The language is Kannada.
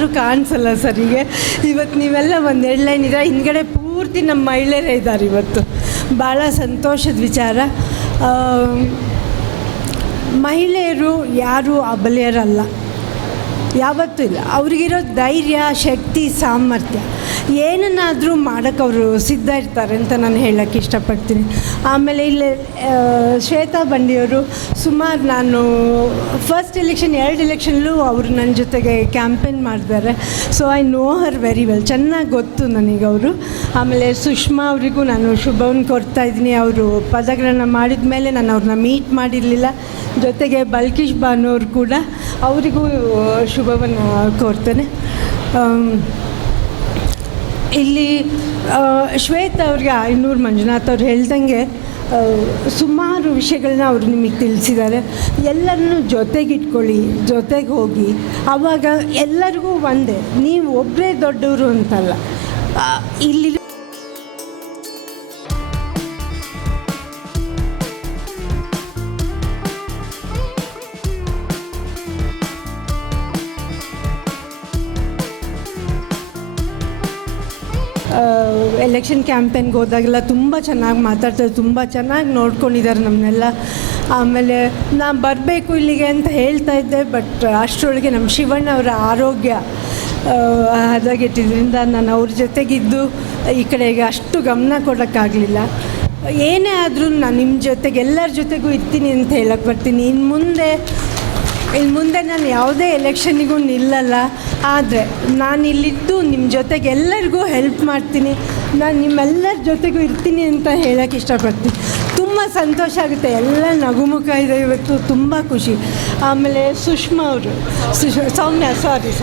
ಯಾರೂ ಕಾಣಿಸಲ್ಲ ಸರಿಗೆ ಇವತ್ತು ನೀವೆಲ್ಲ ಒಂದು ಎರಡು ಲೈನ್ ಇದ್ರೆ ಹಿಂದ್ಗಡೆ ಪೂರ್ತಿ ನಮ್ಮ ಮಹಿಳೆಯರೇ ಇದ್ದಾರೆ ಇವತ್ತು. ಭಾಳ ಸಂತೋಷದ ವಿಚಾರ. ಮಹಿಳೆಯರು ಯಾರೂ ಅಬಲೆಯರಲ್ಲ. ಯಾವತ್ತೂ ಇಲ್ಲ. ಅವ್ರಿಗಿರೋ ಧೈರ್ಯ, ಶಕ್ತಿ, ಸಾಮರ್ಥ್ಯ, ಏನನ್ನಾದರೂ ಮಾಡೋಕ್ಕೆ ಅವರು ಸಿದ್ಧ ಇರ್ತಾರೆ ಅಂತ ನಾನು ಹೇಳೋಕ್ಕೆ ಇಷ್ಟಪಡ್ತೀನಿ. ಆಮೇಲೆ ಇಲ್ಲಿ ಶ್ವೇತಾ ಬಂಡಿಯವರು, ಸುಮಾರು ನಾನು ಫಸ್ಟ್ ಎಲೆಕ್ಷನ್ ಎರಡು ಎಲೆಕ್ಷನ್ಲೂ ಅವರು ನನ್ನ ಜೊತೆಗೆ ಕ್ಯಾಂಪೇನ್ ಮಾಡಿದ್ದಾರೆ so I know her very well ಚೆನ್ನಾಗಿ ಗೊತ್ತು ನನಗೆ ಅವರು. ಆಮೇಲೆ ಸುಷ್ಮಾ ಅವರಿಗೂ ನಾನು ಶುಭವನ್ನು ಕೊಡ್ತಾ ಇದ್ದೀನಿ. ಅವರು ಪದಗ್ರಹಣ ಮಾಡಿದ ಮೇಲೆ ನಾನು ಅವ್ರನ್ನ ಮೀಟ್ ಮಾಡಿರಲಿಲ್ಲ. ಜೊತೆಗೆ ಬಲ್ಕಿಶ್ ಅವರು ಕೂಡ, ಅವರಿಗೂ ಶುಭವನ್ನು ಕೋರ್ತೇನೆ. ಇಲ್ಲಿ ಶ್ವೇತ ಅವ್ರಿಗೆ ಐನೂರು ಮಂಜುನಾಥ್ ಅವ್ರು ಹೇಳ್ದಂಗೆ ಸುಮಾರು ವಿಷಯಗಳನ್ನ ಅವರು ನಿಮಗೆ ತಿಳಿಸಿದ್ದಾರೆ. ಎಲ್ಲರನ್ನೂ ಜೊತೆಗಿಟ್ಕೊಳ್ಳಿ, ಜೊತೆಗೆ ಹೋಗಿ. ಆವಾಗ ಎಲ್ಲರಿಗೂ ಒಂದೇ, ನೀವು ಒಬ್ಬರೇ ದೊಡ್ಡವರು ಅಂತಲ್ಲ. ಇಲ್ಲಿ ಎಲೆಕ್ಷನ್ ಕ್ಯಾಂಪೇನ್ಗೆ ಹೋದಾಗೆಲ್ಲ ತುಂಬ ಚೆನ್ನಾಗಿ ಮಾತಾಡ್ತಾರೆ ತುಂಬ ಚೆನ್ನಾಗಿ ನೋಡ್ಕೊಂಡಿದ್ದಾರೆ ನಮ್ಮನ್ನೆಲ್ಲ ಆಮೇಲೆ ನಾನು ಬರಬೇಕು ಇಲ್ಲಿಗೆ ಅಂತ ಹೇಳ್ತಾ ಇದ್ದೆ ಬಟ್ ಅಷ್ಟರೊಳಗೆ ನಮ್ಮ ಶಿವಣ್ಣ ಅವರ ಆರೋಗ್ಯ ಆ, ಹದಗೆಟ್ಟಿದ್ರಿಂದ ನಾನು ಅವ್ರ ಜೊತೆಗಿದ್ದು ಈ ಕಡೆಗೆ ಅಷ್ಟು ಗಮನ ಕೊಡೋಕ್ಕಾಗಲಿಲ್ಲ. ಏನೇ ಆದರೂ ನಾನು ನಿಮ್ಮ ಜೊತೆಗೆ ಎಲ್ಲರ ಜೊತೆಗೂ ಇರ್ತೀನಿ ಅಂತ ಹೇಳಕ್ಕೆ ಬರ್ತೀನಿ. ಇನ್ನು ಮುಂದೆ ಇನ್ನು ಮುಂದೆ ನಾನು ಯಾವುದೇ ಎಲೆಕ್ಷನ್ನಿಗೂ ನಿಲ್ಲಲ್ಲ. ಆದರೆ ನಾನು ಇಲ್ಲಿದ್ದು ನಿಮ್ಮ ಜೊತೆಗೆ ಎಲ್ಲರಿಗೂ ಹೆಲ್ಪ್ ಮಾಡ್ತೀನಿ. ನಾನು ನಿಮ್ಮೆಲ್ಲರ ಜೊತೆಗೂ ಇರ್ತೀನಿ ಅಂತ ಹೇಳೋಕ್ಕೆ ಇಷ್ಟಪಡ್ತೀನಿ. ತುಂಬ ಸಂತೋಷ ಆಗುತ್ತೆ. ಎಲ್ಲ ನಗುಮುಖ ಇದೆ ಇವತ್ತು. ತುಂಬ ಖುಷಿ. ಆಮೇಲೆ ಸುಷ್ಮಾ ಅವರು. ಸುಷ್ ಸೌಮ್ಯ ಸಾರಿ